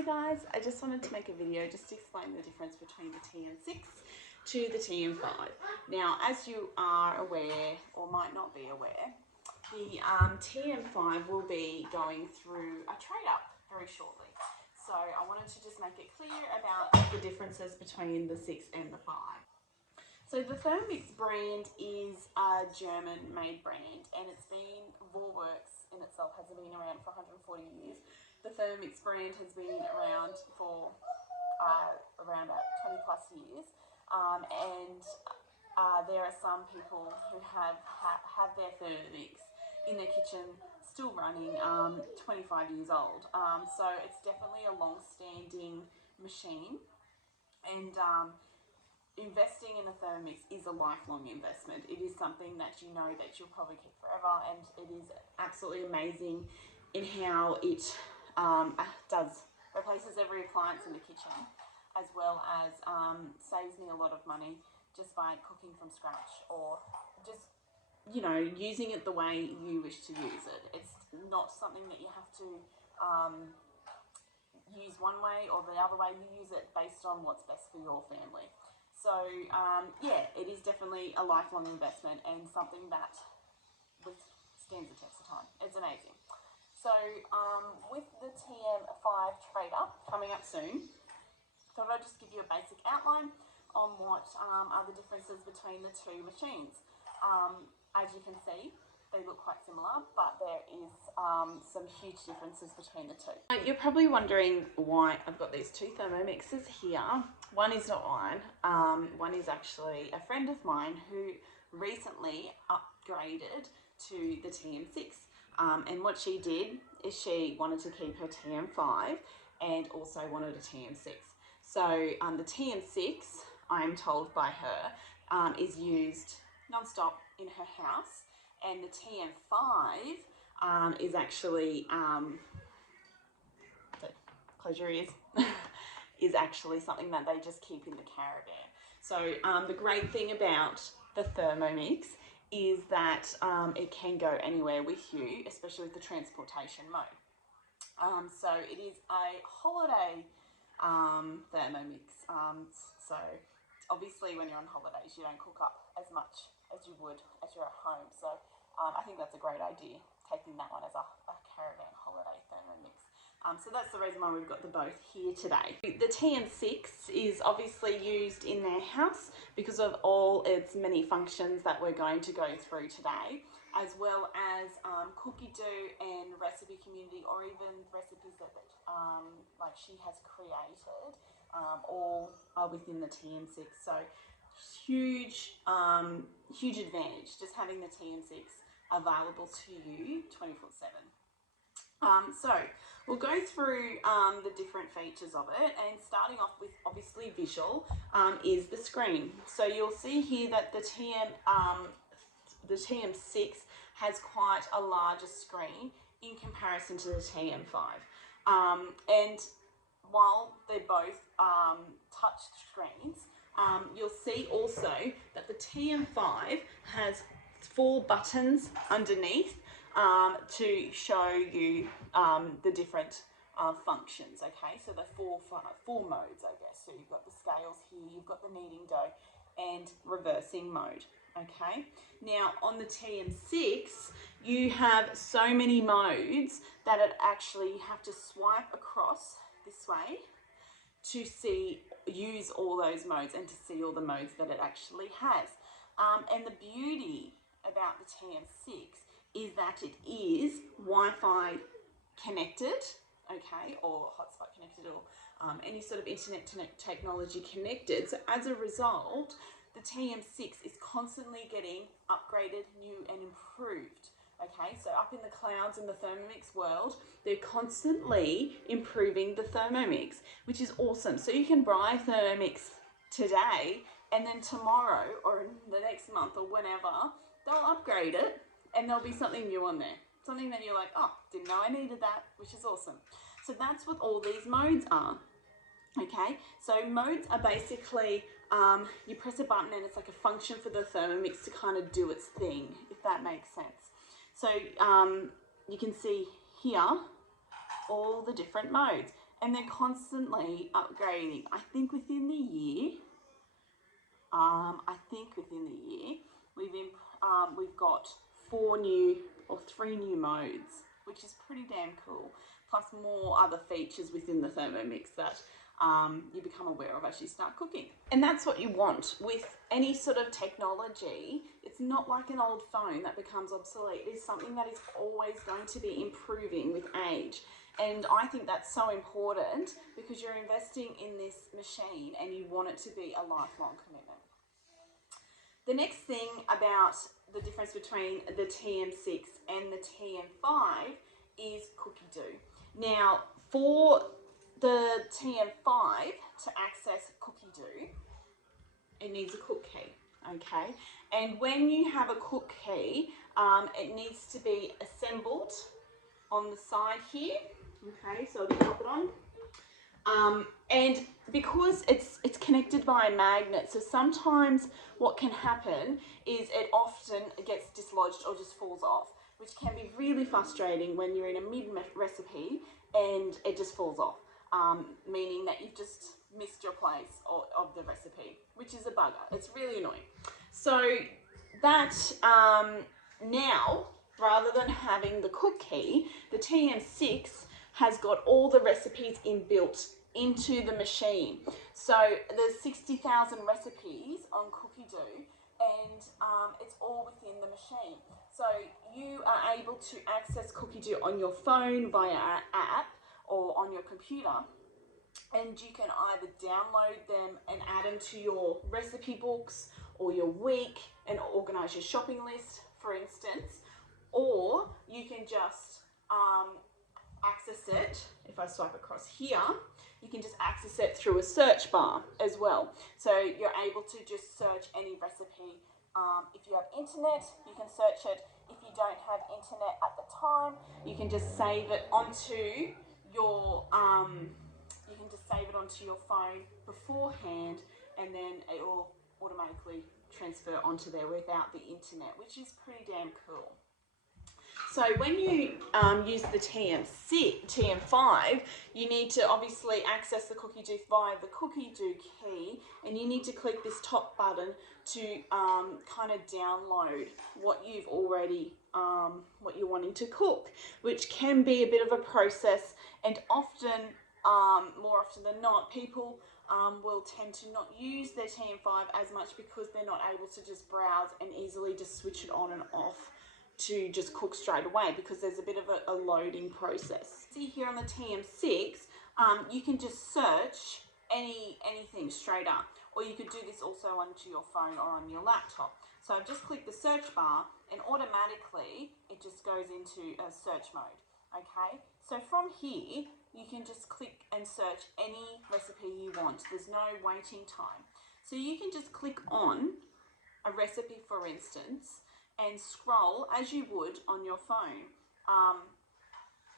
Hey guys, I just wanted to make a video just to explain the difference between the TM6 to the TM5. Now, as you are aware, or might not be aware, the TM5 will be going through a trade-up very shortly. So I wanted to just make it clear about the differences between the 6 and the 5. So the Thermomix brand is a German-made brand, and it's been, Vorwerk's in itself has been around for 140 years. The Thermomix brand has been around for around about 20 plus years, and there are some people who have their Thermomix in their kitchen still running 25 years old. So it's definitely a long-standing machine, and investing in a Thermomix is a lifelong investment. It is something that you know that you'll probably keep forever, and it is absolutely amazing in how it replaces every appliance in the kitchen, as well as saves me a lot of money just by cooking from scratch, or just, you know, using it the way you wish to use it. It's not something that you have to use one way or the other way. You use it based on what's best for your family. So yeah, it is definitely a lifelong investment and something that stands the test of time. It's amazing. So with the TM5 trade up coming up soon, thought I'd just give you a basic outline on what are the differences between the two machines. As you can see, they look quite similar, but there is some huge differences between the two. You're probably wondering why I've got these two Thermomixes here. One is not mine. One is actually a friend of mine who recently upgraded to the TM6. And what she did is she wanted to keep her TM5 and also wanted a TM6. So the TM6, I'm told by her, is used non-stop in her house, and the TM5 is actually, close your ears, is actually something that they just keep in the caravan. So the great thing about the Thermomix is that it can go anywhere with you, especially with the transportation mode. So it is a holiday Thermomix. So obviously when you're on holidays, you don't cook up as much as you would as you're at home. So I think that's a great idea, taking that one as a caravan holiday Thermomix. So that's the reason why we've got the both here today. The TM6 is obviously used in their house because of all its many functions that we're going to go through today, as well as cookie dough and recipe community, or even recipes that like she has created, all are within the TM6. So huge advantage just having the TM6 available to you 24/7. So we'll go through the different features of it, and starting off with obviously visual is the screen. So you'll see here that the TM6 has quite a larger screen in comparison to the TM5. And while they're both touch screens, you'll see also that the TM5 has 4 buttons underneath to show you the different functions. Okay, so the four modes, I guess. So you've got the scales here, you've got the kneading dough, and reversing mode. Okay, now on the TM6 you have so many modes that it actually, you have to swipe across this way to use all those modes and to see all the modes that it actually has. And the beauty about the TM6 is that it is Wi-Fi connected, okay, or hotspot connected, or any sort of internet technology connected. So as a result, the TM6 is constantly getting upgraded, new and improved. Okay, so up in the clouds in the Thermomix world, they're constantly improving the Thermomix, which is awesome. So you can buy a Thermomix today, and then tomorrow or in the next month or whenever, they'll upgrade it and there'll be something new on there. Something that you're like, oh, didn't know I needed that, which is awesome. So that's what all these modes are. Okay, so modes are basically, you press a button and it's like a function for the Thermomix to kind of do its thing, if that makes sense. So you can see here all the different modes, and they're constantly upgrading. I think within the year, we've got 3 new modes, which is pretty damn cool. Plus more other features within the Thermomix that you become aware of as you start cooking. And that's what you want with any sort of technology. It's not like an old phone that becomes obsolete. It's something that is always going to be improving with age. And I think that's so important because you're investing in this machine and you want it to be a lifelong commitment. The next thing about the difference between the TM6 and the TM5 is cookie dough. Now, for the TM5 to access cookie dough, it needs a cook key, okay? And when you have a cook key, it needs to be assembled on the side here, okay? So I'll just pop it on. And because it's connected by a magnet, so sometimes what can happen is it often gets dislodged or just falls off, which can be really frustrating when you're in a mid-recipe and it just falls off, meaning that you've just missed your place of the recipe, which is a bugger. It's really annoying. So that now, rather than having the cook key, the TM6 has got all the recipes inbuilt into the machine. So there's 60,000 recipes on cookie dough, and it's all within the machine. So you are able to access cookie dough on your phone via an app or on your computer, and you can either download them and add them to your recipe books or your week and organize your shopping list, for instance, or you can just access it. If I swipe across here, you can just access it through a search bar as well. So you're able to just search any recipe. If you have internet, you can search it. If you don't have internet at the time, you can just save it onto your phone beforehand, and then it will automatically transfer onto there without the internet, which is pretty damn cool. So when you use the TM5, you need to obviously access the cookie dough via the cookie dough key, and you need to click this top button to kind of download what you've already, what you're wanting to cook, which can be a bit of a process, and often, more often than not, people will tend to not use their TM5 as much because they're not able to just browse and easily just switch it on and off to just cook straight away, because there's a bit of a loading process. See here on the TM6, you can just search anything straight up, or you could do this also onto your phone or on your laptop. So I've just clicked the search bar and automatically it just goes into a search mode, okay? So from here, you can just click and search any recipe you want. There's no waiting time. So you can just click on a recipe, for instance, and scroll as you would on your phone,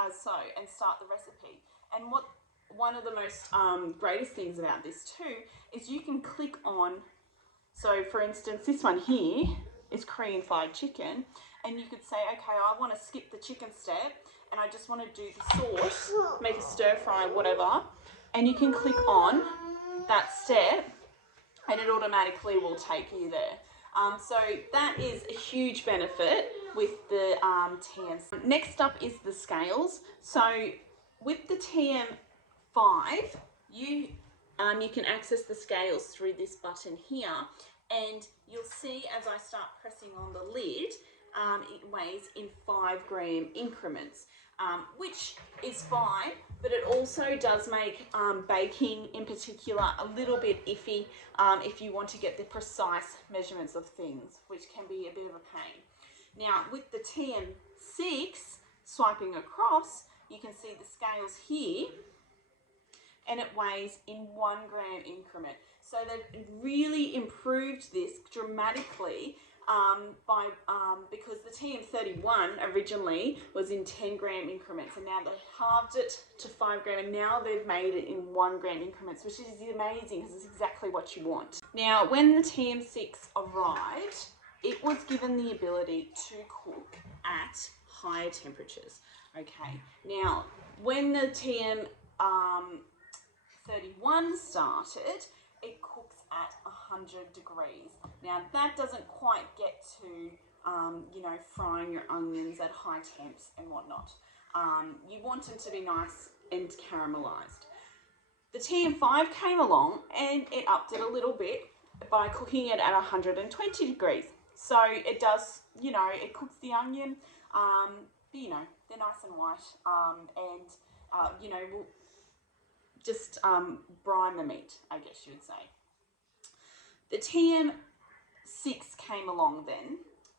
as so, and start the recipe. And one of the most greatest things about this too is you can click on, so for instance, this one here is Korean fried chicken, and you could say, okay, I want to skip the chicken step and I just want to do the sauce, make a stir fry, whatever, and you can click on that step and it automatically will take you there. So that is a huge benefit with the TM. Next up is the scales. So with the TM5, you can access the scales through this button here, and you'll see as I start pressing on the lid, it weighs in 5 gram increments, which is fine, but it also does make baking in particular a little bit iffy if you want to get the precise measurements of things, which can be a bit of a pain. Now with the TM6, swiping across, you can see the scales here, and it weighs in 1 gram increment. So they've really improved this dramatically because the TM31 originally was in 10 gram increments, and now they've halved it to 5 gram, and now they've made it in 1 gram increments, which is amazing because it's exactly what you want. Now, when the TM6 arrived, it was given the ability to cook at higher temperatures. Okay, now when the TM 31 started, it cooks at 100 degrees. Now that doesn't quite get to, frying your onions at high temps and whatnot. You want them to be nice and caramelized. The TM5 came along and it upped it a little bit by cooking it at 120 degrees. So it does, it cooks the onion, they're nice and white, we'll just brine the meat, I guess you would say. The TM6 came along then,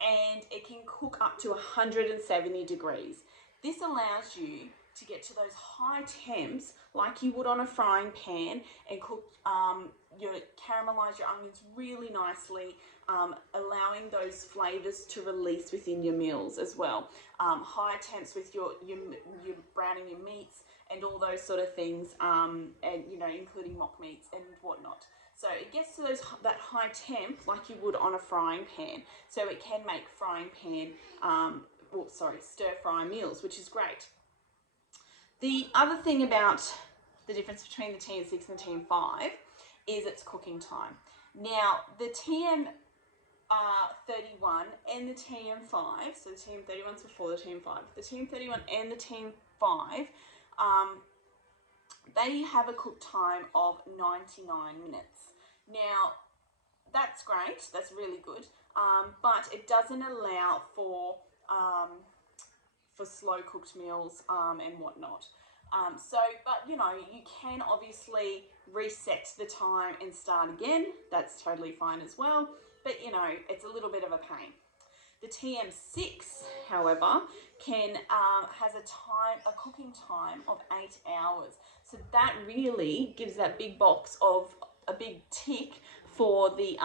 and it can cook up to 170 degrees. This allows you to get to those high temps like you would on a frying pan and cook, caramelize your onions really nicely, allowing those flavors to release within your meals as well. High temps with your browning your meats and all those sort of things, and including mock meats and whatnot. So it gets to that high temp like you would on a frying pan. So it can make stir fry meals, which is great. The other thing about the difference between the TM6 and the TM5 is its cooking time. Now, the TM31 and the TM5, so the TM31's before the TM5, the TM31 and the TM5, they have a cook time of 99 minutes. Now, that's great, that's really good, but it doesn't allow for slow cooked meals and whatnot. You can obviously reset the time and start again. That's totally fine as well, but it's a little bit of a pain. The TM6, however, has a cooking time of 8 hours. So that really gives that big box of a big tick for the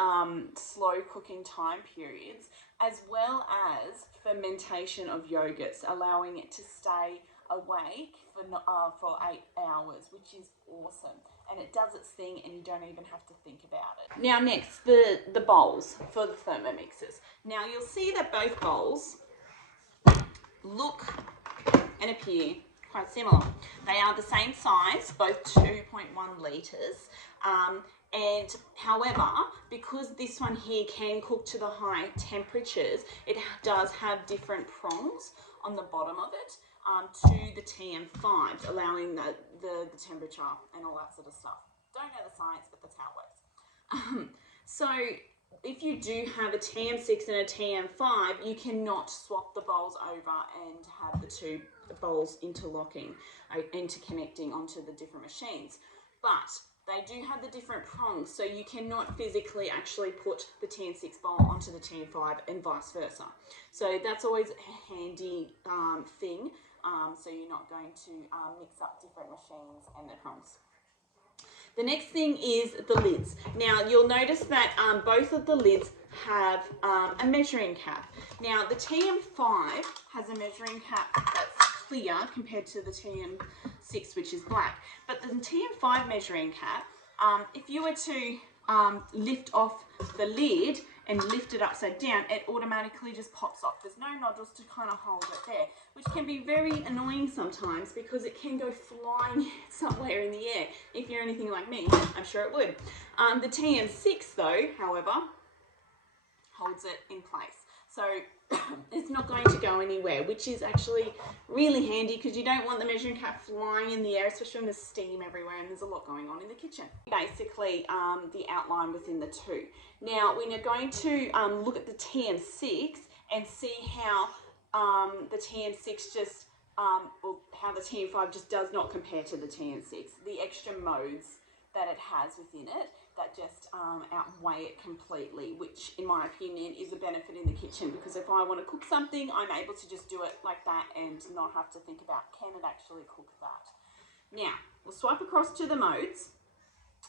slow cooking time periods, as well as fermentation of yogurts, allowing it to stay awake for 8 hours, which is awesome. And it does its thing and you don't even have to think about it. Now next, the bowls for the Thermomixes. Now you'll see that both bowls look and appear quite similar. They are the same size, both 2.1 litres. And however, because this one here can cook to the high temperatures, it does have different prongs on the bottom of it to the TM5, allowing the temperature and all that sort of stuff. Don't know the science, but that's how it works. So if you do have a TM6 and a TM5, you cannot swap the bowls over and have the two bowls interconnecting onto the different machines. But they do have the different prongs, so you cannot physically actually put the TM6 bowl onto the TM5 and vice versa. So that's always a handy thing, so you're not going to mix up different machines and their prongs. The next thing is the lids. Now you'll notice that both of the lids have a measuring cap. Now the TM5 has a measuring cap that's clear compared to the TM6, which is black. But the TM5 measuring cap, if you were to lift off the lid and lift it upside down, it automatically just pops off. There's no nodules to kind of hold it there, which can be very annoying sometimes because it can go flying somewhere in the air. If you're anything like me, I'm sure it would. The TM6 though, however, holds it in place. So it's not going to go anywhere, which is actually really handy because you don't want the measuring cap flying in the air, especially when there's steam everywhere and there's a lot going on in the kitchen. Basically, the outline within the two. Now, we're going to look at the TM6 and see how the TM6 just, how the TM5 just does not compare to the TM6. The extra modes that it has within it that just outweigh it completely, which in my opinion is a benefit in the kitchen, because if I want to cook something, I'm able to just do it like that and not have to think about, can it actually cook that? Now, we'll swipe across to the modes.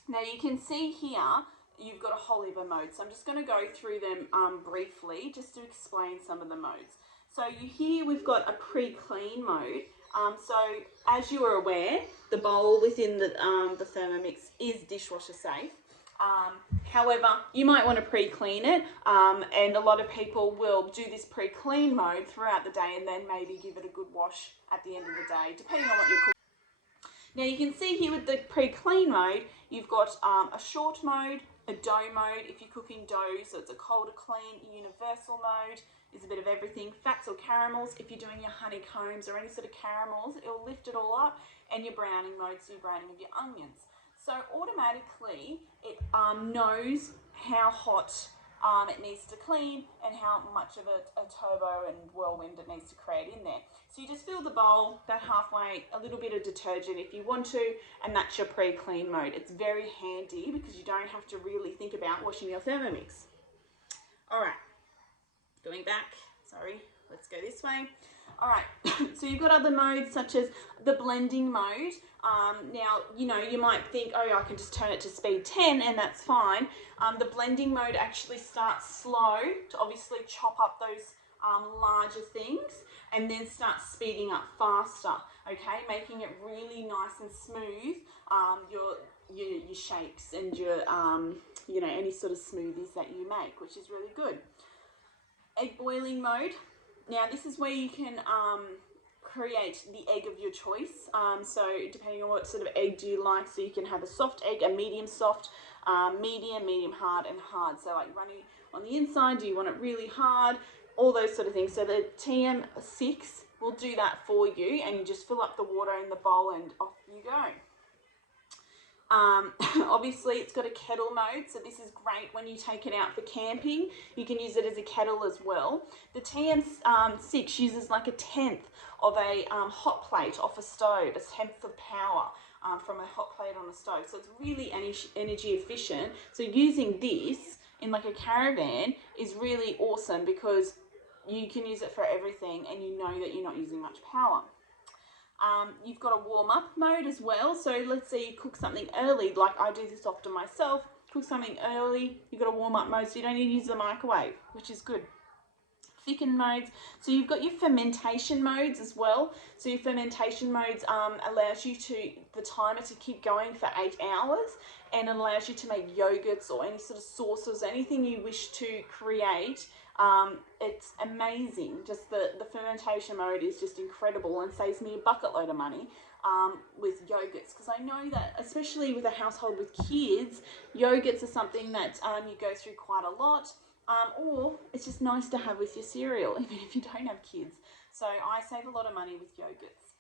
Now you can see here, you've got a whole heap of modes. So I'm just going to go through them briefly just to explain some of the modes. So here we've got a pre-clean mode. So as you are aware, the bowl within the Thermomix is dishwasher safe. However, you might want to pre-clean it, and a lot of people will do this pre-clean mode throughout the day and then maybe give it a good wash at the end of the day, depending on what you're cooking. Now you can see here with the pre-clean mode, you've got a short mode, a dough mode if you're cooking dough, so it's a cold to clean. Universal mode is a bit of everything. Fats or caramels, if you're doing your honeycombs or any sort of caramels, it'll lift it all up. And your browning mode, so your browning of your onions. So automatically it knows how hot it needs to clean and how much of a turbo and whirlwind it needs to create in there. So you just fill the bowl about halfway, a little bit of detergent if you want to, and that's your pre-clean mode. It's very handy because you don't have to really think about washing your Thermomix. All right, going back, sorry, let's go this way. All right, so you've got other modes such as the blending mode. Now, you might think, oh, I can just turn it to speed 10 and that's fine. The blending mode actually starts slow to obviously chop up those larger things and then starts speeding up faster, okay? Making it really nice and smooth, your shakes and your, any sort of smoothies that you make, which is really good. Egg boiling mode. Now this is where you can create the egg of your choice. So depending on what sort of egg do you like, so you can have a soft egg, a medium soft, medium hard, and hard. So like runny on the inside, do you want it really hard? All those sort of things. So the TM6 will do that for you, and you just fill up the water in the bowl and off you go. Obviously it's got a kettle mode, so this is great when you take it out for camping. You can use it as a kettle as well. The TM6 uses like 1/10 of a hot plate off a stove, 1/10 of power from a hot plate on a stove. So it's really energy efficient. So using this in like a caravan is really awesome because you can use it for everything and you know that you're not using much power. You've got a warm up mode as well. So let's say you cook something early, like I do this often myself, cook something early, you've got a warm up mode so you don't need to use the microwave, which is good. Thicken modes. So you've got your fermentation modes as well. So your fermentation modes allows you the timer to keep going for 8 hours, and it allows you to make yogurts or any sort of sauces, anything you wish to create. It's amazing. Just the fermentation mode is just incredible and saves me a bucket load of money with yogurts, because I know that especially with a household with kids, yogurts are something that you go through quite a lot. Or it's just nice to have with your cereal, even if you don't have kids. So I save a lot of money with yogurts.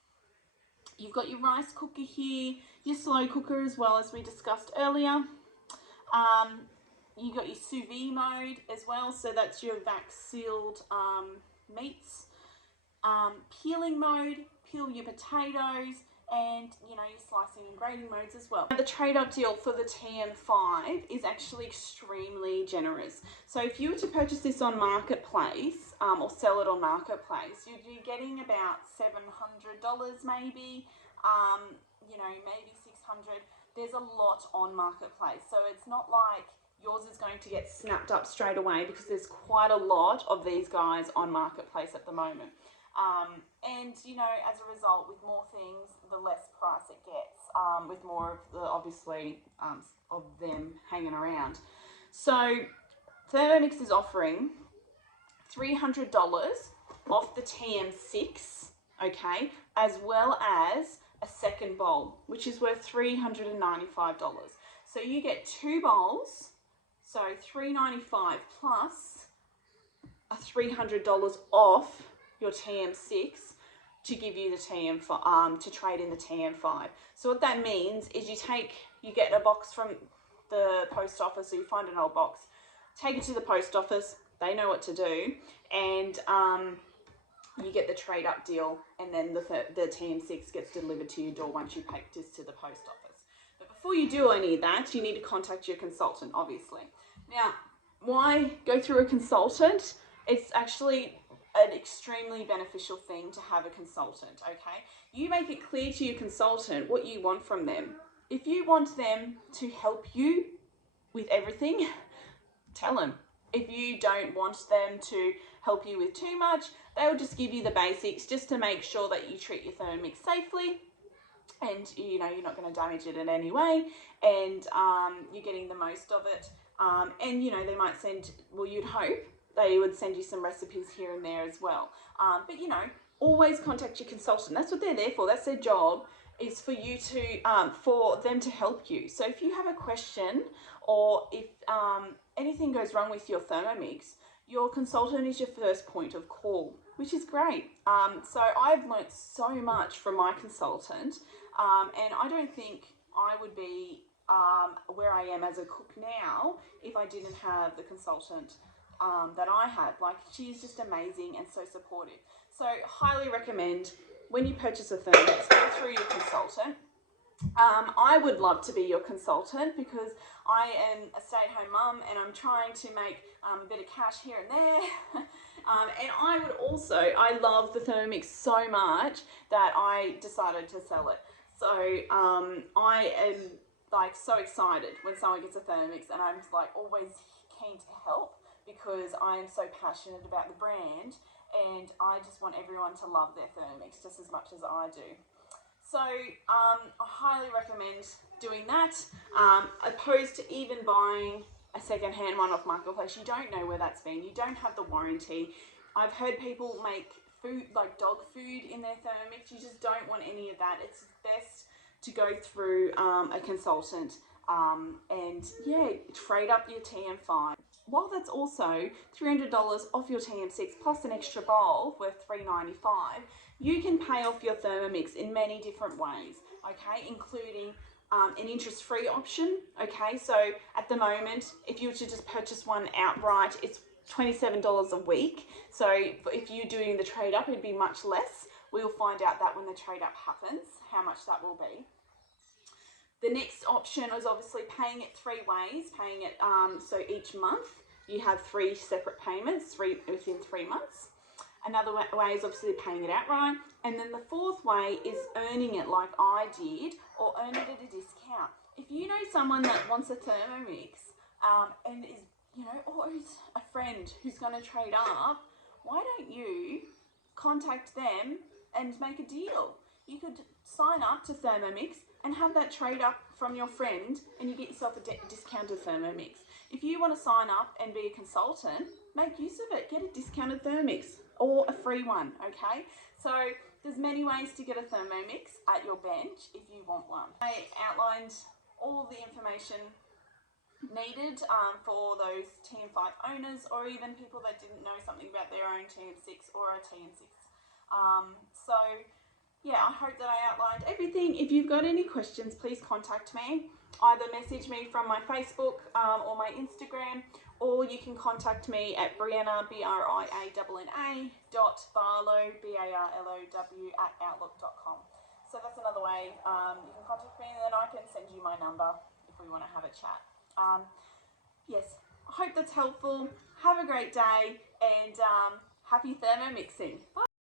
You've got your rice cooker here, your slow cooker as well, as we discussed earlier. You've got your sous vide mode as well, so that's your vac sealed meats. Peeling mode, peel your potatoes, and your slicing and grating modes as well. The trade-up deal for the TM5 is actually extremely generous. So if you were to purchase this on Marketplace or sell it on Marketplace, you'd be getting about $700 maybe, maybe $600. There's a lot on Marketplace, so it's not like yours is going to get snapped up straight away, because there's quite a lot of these guys on Marketplace at the moment. And as a result, with more things, the less price it gets, with more of the, obviously, of them hanging around. So Thermomix is offering $300 off the TM6, okay, as well as a second bowl, which is worth $395. So you get 2 bowls, so $395 plus a $300 off your TM6 to give you the TM5, to trade in the TM5. So what that means is you get a box from the post office, so you find an old box, take it to the post office, they know what to do, and you get the trade up deal, and then the TM6 gets delivered to your door once you take this to the post office. But before you do any of that, you need to contact your consultant, obviously. Now, why go through a consultant? It's actually an extremely beneficial thing to have a consultant, okay? You make it clear to your consultant what you want from them. If you want them to help you with everything, tell them. If you don't want them to help you with too much, they'll just give you the basics just to make sure that you treat your Thermomix safely, and you're not going to damage it in any way, and you're getting the most of it. And they might send, well, you'd hope they would send you some recipes here and there as well. But always contact your consultant. That's what they're there for. That's their job. is for you to for them to help you. So if you have a question, or if anything goes wrong with your Thermomix, your consultant is your first point of call, which is great. So I've learnt so much from my consultant, and I don't think I would be where I am as a cook now if I didn't have the consultant that I had. Like, she's just amazing and so supportive. So highly recommend, when you purchase a Thermomix, go through your consultant. I would love to be your consultant because I am a stay-at-home mum and I'm trying to make a bit of cash here and there. And I would also, I love the Thermomix so much that I decided to sell it. So I am like so excited when someone gets a Thermomix, and I'm like always keen to help because I am so passionate about the brand, and I just want everyone to love their Thermomix just as much as I do. So I highly recommend doing that, opposed to even buying a second-hand one off Marketplace. You don't know where that's been. You don't have the warranty. I've heard people make food, like dog food, in their Thermomix. You just don't want any of that. It's best to go through a consultant and yeah, trade up your TM5. While that's also $300 off your TM6 plus an extra bowl worth $3.95, you can pay off your Thermomix in many different ways, okay, including an interest-free option, okay. So at the moment, if you were to just purchase one outright, it's $27 a week. So if you're doing the trade up, it'd be much less. We'll find out that when the trade up happens, how much that will be. The next option is obviously paying it 3 ways, paying it so each month you have 3 separate payments, within 3 months. Another way is obviously paying it outright. And then the fourth way is earning it like I did, or earn it at a discount. If you know someone that wants a Thermomix and is, or is a friend who's going to trade up, why don't you contact them and make a deal? You could sign up to Thermomix and have that trade up from your friend, and you get yourself a discounted Thermomix. If you want to sign up and be a consultant, make use of it. Get a discounted Thermomix or a free one, okay? So there's many ways to get a Thermomix at your bench if you want one. I outlined all the information needed for those TM5 owners, or even people that didn't know something about their own TM6 or a TM6. So yeah, I hope that I outlined everything. If you've got any questions, please contact me. Either message me from my Facebook or my Instagram, or you can contact me at Brianna, BRIANNA, .barlow, BARLOW, @outlook.com. So that's another way you can contact me, and then I can send you my number if we want to have a chat. Yes, I hope that's helpful. Have a great day, and happy thermomixing. Bye.